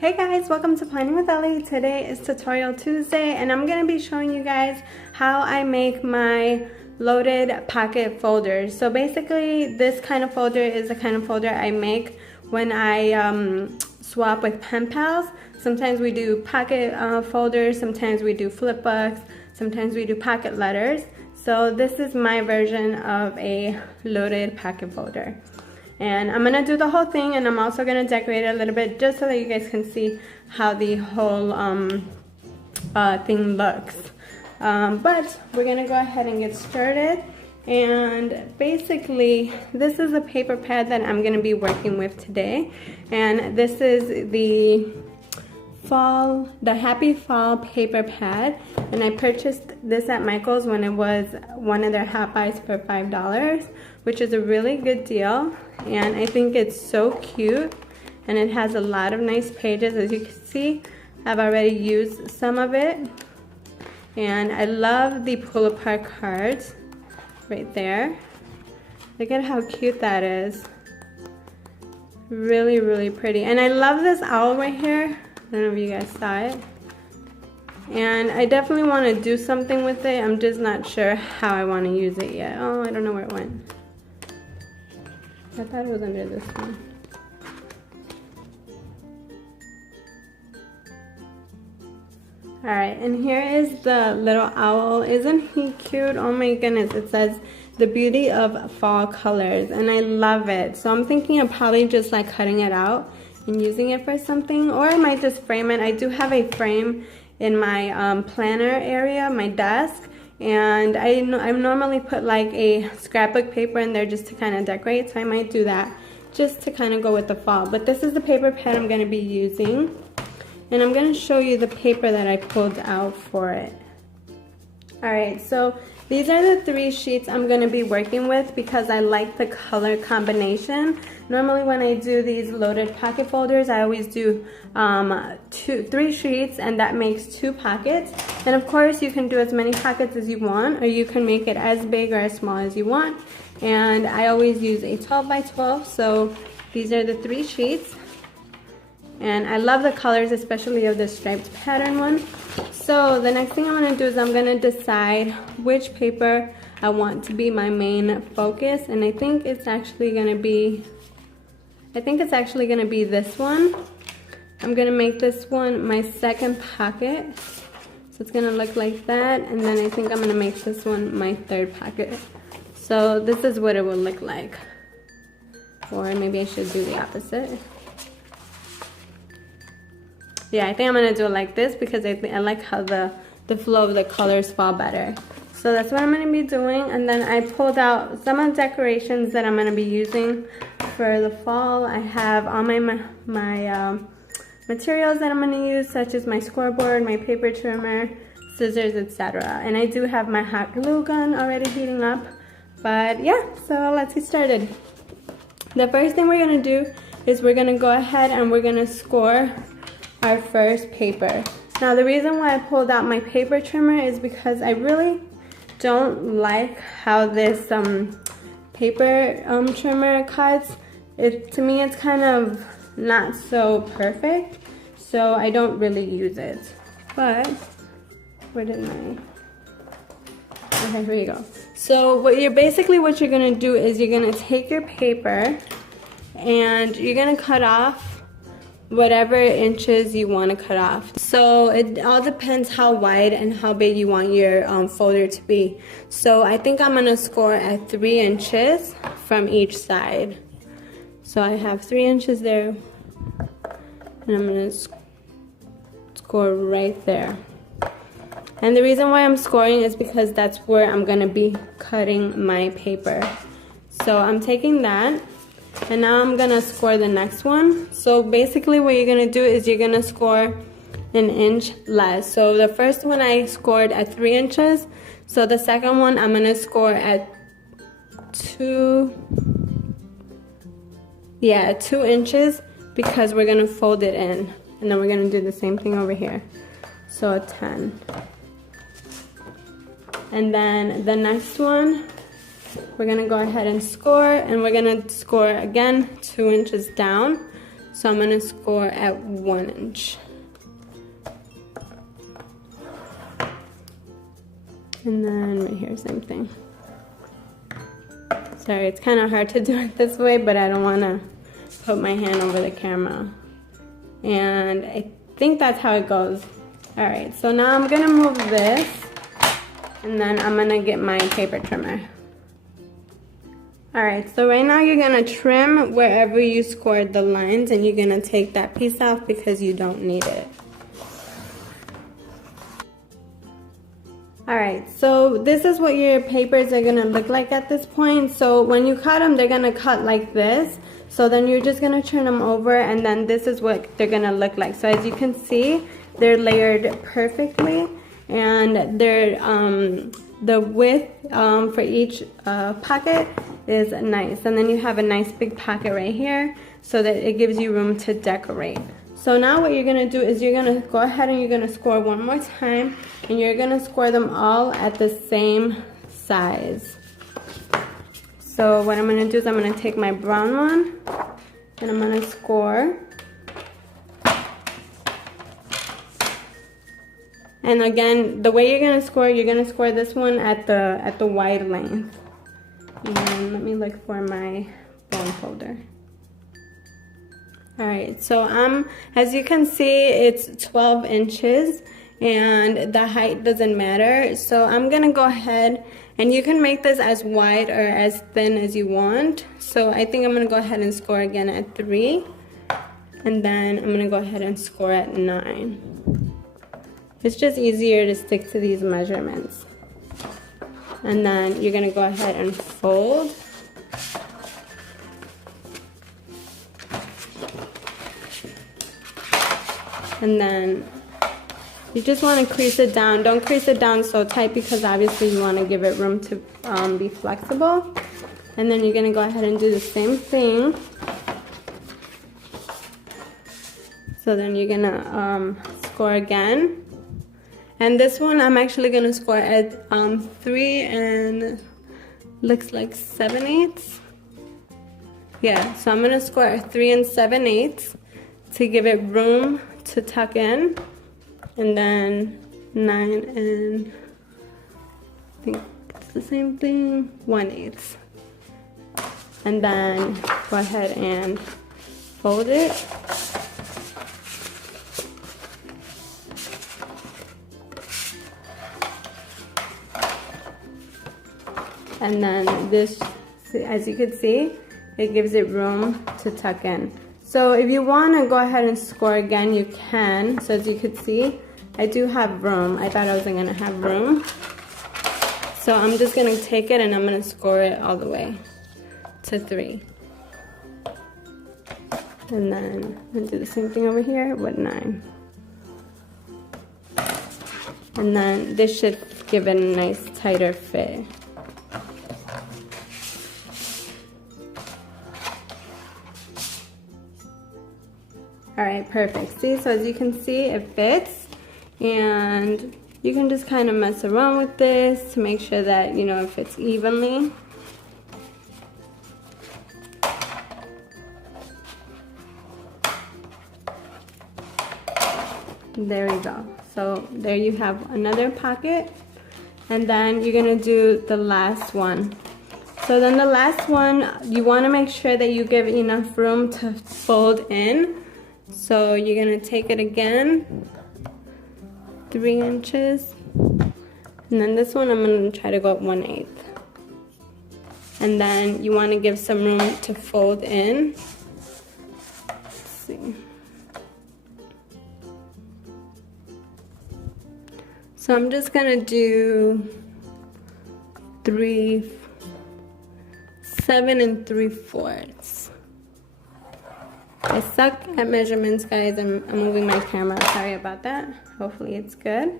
Hey guys, welcome to Planning with Ellie. Today is Tutorial Tuesday and I'm going to be showing you guys how I make my loaded pocket folders. So basically this kind of folder is the kind of folder I make when I swap with pen pals. Sometimes we do pocket folders, sometimes we do flip books, sometimes we do pocket letters. So this is my version of a loaded pocket folder. And I'm gonna do the whole thing, and I'm also gonna decorate it a little bit just so that you guys can see how the whole thing looks. But we're gonna go ahead and get started. And basically, this is a paper pad that I'm gonna be working with today. And this is the Happy Fall paper pad. And I purchased this at Michael's when it was one of their half buys for $5, which is a really good deal. And I think it's so cute, and it has a lot of nice pages. As you can see, I've already used some of it, and I love the pull apart cards right there. Look at how cute that is. Really, really pretty. And I love this owl right here. I don't know if you guys saw it. And I definitely want to do something with it. I'm just not sure how I want to use it yet. Oh, I don't know where it went. I thought it was under this one. Alright, and here is the little owl. Isn't he cute? Oh my goodness. It says the beauty of fall colors, and I love it. So I'm thinking of probably just like cutting it out and using it for something, or I might just frame it. I do have a frame in my planner area, my desk. And I normally put like a scrapbook paper in there just to kind of decorate, so I might do that just to kind of go with the fall. But this is the paper pad I'm going to be using, and I'm going to show you the paper that I pulled out for it. Alright, so these are the 3 sheets I'm going to be working with because I like the color combination. Normally when I do these loaded pocket folders, I always do 3 sheets, and that makes 2 pockets. And of course you can do as many pockets as you want, or you can make it as big or as small as you want. And I always use a 12 by 12, so these are the 3 sheets. And I love the colors, especially of the striped pattern one. So the next thing I'm going to do is I'm going to decide which paper I want to be my main focus. And I think it's actually going to be this one. I'm going to make this one my second pocket. So it's going to look like that. And then I think I'm going to make this one my 3rd pocket. So this is what it will look like. Or maybe I should do the opposite. Yeah, I think I'm going to do it like this because I like how the flow of the colors fall better. So that's what I'm going to be doing. And then I pulled out some of the decorations that I'm going to be using for the fall. I have all my materials that I'm going to use, such as my scoreboard, my paper trimmer, scissors, etc. And I do have my hot glue gun already heating up. But yeah, so let's get started. The first thing we're going to do is we're going to go ahead and we're going to score our first paper. Now the reason why I pulled out my paper trimmer is because I really don't like how this paper trimmer cuts. To me it's kind of not so perfect, so I don't really use it. But where did my... Okay, here you go. So what you're gonna do is you're gonna take your paper and you're gonna cut off whatever inches you want to cut off. So it all depends how wide and how big you want your folder to be. So I think I'm gonna score at 3 inches from each side. So I have 3 inches there, and I'm gonna score right there. And the reason why I'm scoring is because that's where I'm gonna be cutting my paper. So I'm taking that, and now I'm gonna score the next one. So basically what you're gonna do is you're gonna score 1 inch less. So the first one I scored at 3 inches. So the second one I'm gonna score at 2 inches, because we're gonna fold it in. And then we're gonna do the same thing over here. So a 10. And then the next one, we're gonna go ahead and score, and we're gonna score again 2 inches down. So I'm gonna score at 1 inch. And then right here, same thing. Sorry, it's kind of hard to do it this way, but I don't want to put my hand over the camera. And I think that's how it goes. All right, so now I'm gonna move this, and then I'm gonna get my paper trimmer. All right, so right now you're gonna trim wherever you scored the lines, and you're gonna take that piece off because you don't need it. All right, so this is what your papers are gonna look like at this point. So when you cut them, they're gonna cut like this. So then you're just gonna turn them over, and then this is what they're gonna look like. So as you can see, they're layered perfectly, and they're the width for each pocket is nice. And then you have a nice big pocket right here so that it gives you room to decorate. So now what you're gonna do is you're gonna go ahead and you're gonna score one more time, and you're gonna score them all at the same size. So what I'm gonna do is I'm gonna take my brown one and I'm gonna score. And again, the way you're gonna score this one at the wide length. And let me look for my bone folder. All right, so as you can see, it's 12 inches and the height doesn't matter. So I'm gonna go ahead, and you can make this as wide or as thin as you want. So I think I'm gonna go ahead and score again at 3, and then I'm gonna go ahead and score at 9. It's just easier to stick to these measurements. And then you're gonna go ahead and fold. And then you just want to crease it down. Don't crease it down so tight because obviously you want to give it room to be flexible. And then you're going to go ahead and do the same thing. So then you're going to score again. And this one I'm actually going to score at 3 and looks like 7/8. Yeah, so I'm going to score at 3 and 7/8 to give it room to tuck in, and then 9 and I think it's the same thing, 1/8, and then go ahead and fold it. And then this, as you can see, it gives it room to tuck in. So if you want to go ahead and score again, you can. So as you can see, I do have room. I thought I wasn't going to have room. So I'm just going to take it and I'm going to score it all the way to 3. And then I'm going to do the same thing over here with 9. And then this should give it a nice tighter fit. All right, perfect. See, so as you can see, it fits, and you can just kind of mess around with this to make sure that, you know, it fits evenly. There we go. So there you have another pocket, and then you're gonna do the last one. So then the last one, you wanna make sure that you give enough room to fold in. So you're gonna take it again, 3 inches, and then this one I'm gonna try to go at 1/8. And then you wanna give some room to fold in. Let's see. So I'm just gonna do 7 3/4. I suck at measurements, guys. I'm moving my camera. Sorry about that. Hopefully it's good.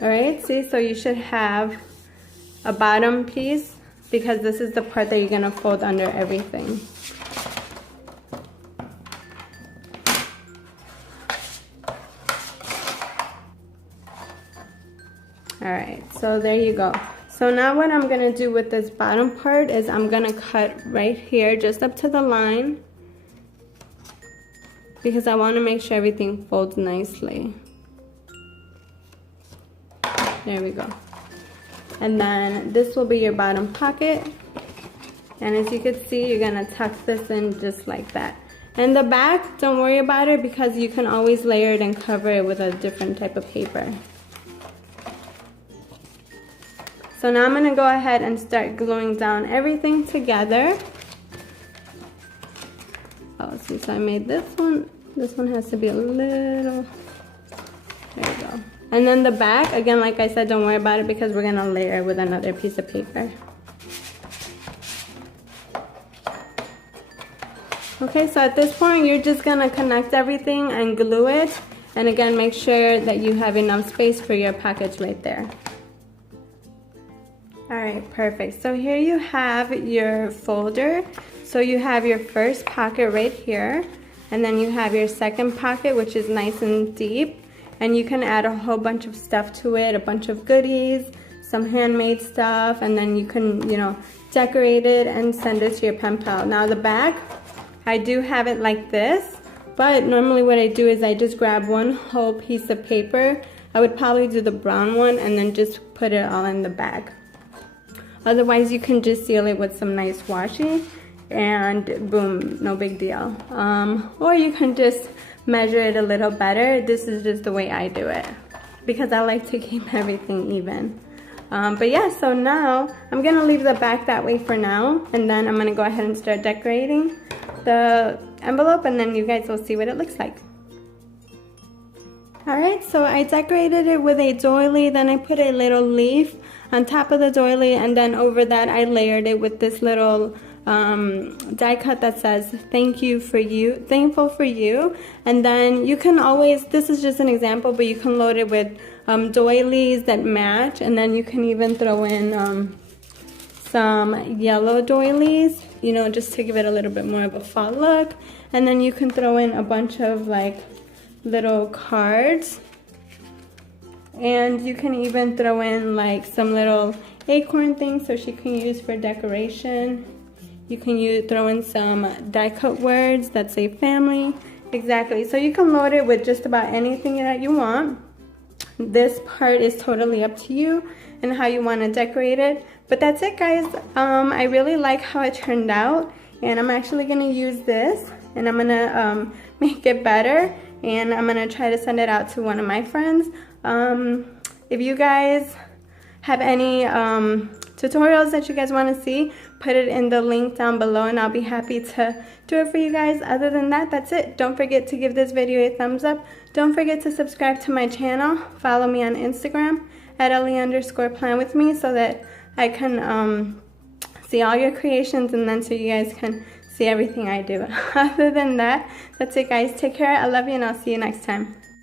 All right, see, so you should have a bottom piece because this is the part that you're gonna fold under everything. All right, so there you go. So now what I'm gonna do with this bottom part is I'm gonna cut right here just up to the line. because I want to make sure everything folds nicely. There we go. And then this will be your bottom pocket. And as you can see, you're gonna tuck this in just like that. And the back, don't worry about it because you can always layer it and cover it with a different type of paper. So now I'm gonna go ahead and start gluing down everything together. Oh, since I made this one has to be a little, there you go. And then the back, again, like I said, don't worry about it because we're gonna layer it with another piece of paper. Okay, so at this point, you're just gonna connect everything and glue it. And again, make sure that you have enough space for your package right there. All right, perfect. So here you have your folder. So you have your first pocket right here, and then you have your second pocket, which is nice and deep. And you can add a whole bunch of stuff to it, a bunch of goodies, some handmade stuff, and then you can, you know, decorate it and send it to your pen pal. Now the back, I do have it like this, but normally what I do is I just grab one whole piece of paper. I would probably do the brown one and then just put it all in the bag. Otherwise, you can just seal it with some nice washi and boom, no big deal. Or you can just measure it a little better. This is just the way I do it because I like to keep everything even. But yeah, so now I'm gonna leave the back that way for now, and then I'm gonna go ahead and start decorating the envelope, and then you guys will see what it looks like. Alright, so I decorated it with a doily, then I put a little leaf on top of the doily, and then over that I layered it with this little die cut that says thankful for you. And then you can always, this is just an example, but you can load it with doilies that match, and then you can even throw in some yellow doilies, you know, just to give it a little bit more of a fall look. And then you can throw in a bunch of like little cards, and you can even throw in like some little acorn things so she can use for decoration. You can throw in some die cut words that say family. Exactly, so you can load it with just about anything that you want. This part is totally up to you and how you want to decorate it. But that's it, guys. I really like how it turned out, and I'm actually gonna use this and I'm gonna make it better, and I'm gonna try to send it out to one of my friends. If you guys have any tutorials that you guys want to see, put it in the link down below and I'll be happy to do it for you guys. Other than that, that's it. Don't forget to give this video a thumbs up. Don't forget to subscribe to my channel. Follow me on Instagram at Ellie_planwithme so that I can see all your creations, and then so you guys can see everything I do. Other than that, that's it, guys. Take care. I love you, and I'll see you next time.